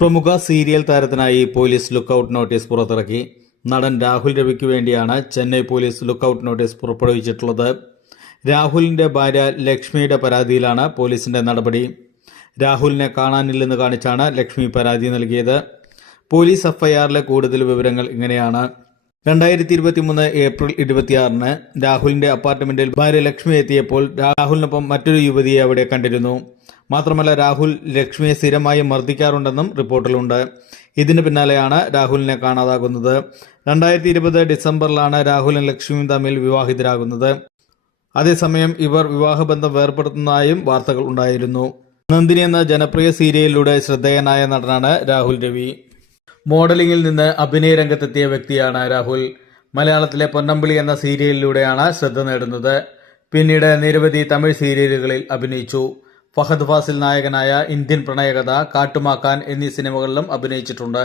പ്രമുഖ സീരിയൽ താരത്തിനായി police lookout notice പുറത്തിറക്കി. നടൻ രാഹുൽ രവിക്ക് വേണ്ടിയാണ് ചെന്നൈ പോലീസ് ലുക്കൌട്ട് നോട്ടീസ് പുറപ്പെടുവിച്ചിട്ടുള്ളത്. രാഹുലിന്റെ ഭാര്യ ലക്ഷ്മിയുടെ പരാതിയിലാണ് പോലീസിന്റെ നടപടി. രാഹുലിനെ കാണാനില്ലെന്ന് കാണിച്ചാണ് ലക്ഷ്മി പരാതി നൽകിയത്. പോലീസ് എഫ്ഐആറിലെ കൂടുതൽ വിവരങ്ങൾ ഇങ്ങനെയാണ്. രണ്ടായിരത്തി ഇരുപത്തി മൂന്ന് ഏപ്രിൽ ഇരുപത്തിയാറിന് രാഹുലിന്റെ അപ്പാർട്ട്മെന്റിൽ ഭാര്യ ലക്ഷ്മി എത്തിയപ്പോൾ രാഹുലിനൊപ്പം മറ്റൊരു യുവതിയെ അവിടെ കണ്ടിരുന്നു. മാത്രമല്ല രാഹുൽ ലക്ഷ്മിയെ സ്ഥിരമായി മർദ്ദിക്കാറുണ്ടെന്നും റിപ്പോർട്ടിലുണ്ട്. ഇതിന് പിന്നാലെയാണ് രാഹുലിനെ കാണാതാകുന്നത്. രണ്ടായിരത്തി ഇരുപത് ഡിസംബറിലാണ് രാഹുലും ലക്ഷ്മിയും തമ്മിൽ വിവാഹിതരാകുന്നത്. അതേസമയം ഇവർ വിവാഹബന്ധം വേർപെടുത്തുന്നതായും വാർത്തകൾ ഉണ്ടായിരുന്നു. നന്ദിനി എന്ന ജനപ്രിയ സീരിയലിലൂടെ ശ്രദ്ധേയനായ നടനാണ് രാഹുൽ രവി. മോഡലിംഗിൽ നിന്ന് അഭിനയ രംഗത്തെത്തിയ വ്യക്തിയാണ് രാഹുൽ. മലയാളത്തിലെ പൊന്നമ്പിളി എന്ന സീരിയലിലൂടെയാണ് ശ്രദ്ധ നേടുന്നത്. പിന്നീട് നിരവധി തമിഴ് സീരിയലുകളിൽ അഭിനയിച്ചു. ഫഹദ് ഫാസിൽ നായകനായ ഇന്ത്യൻ പ്രണയകഥ കാട്ടുമാക്കാൻ എന്നീ സിനിമകളിലും അഭിനയിച്ചിട്ടുണ്ട്.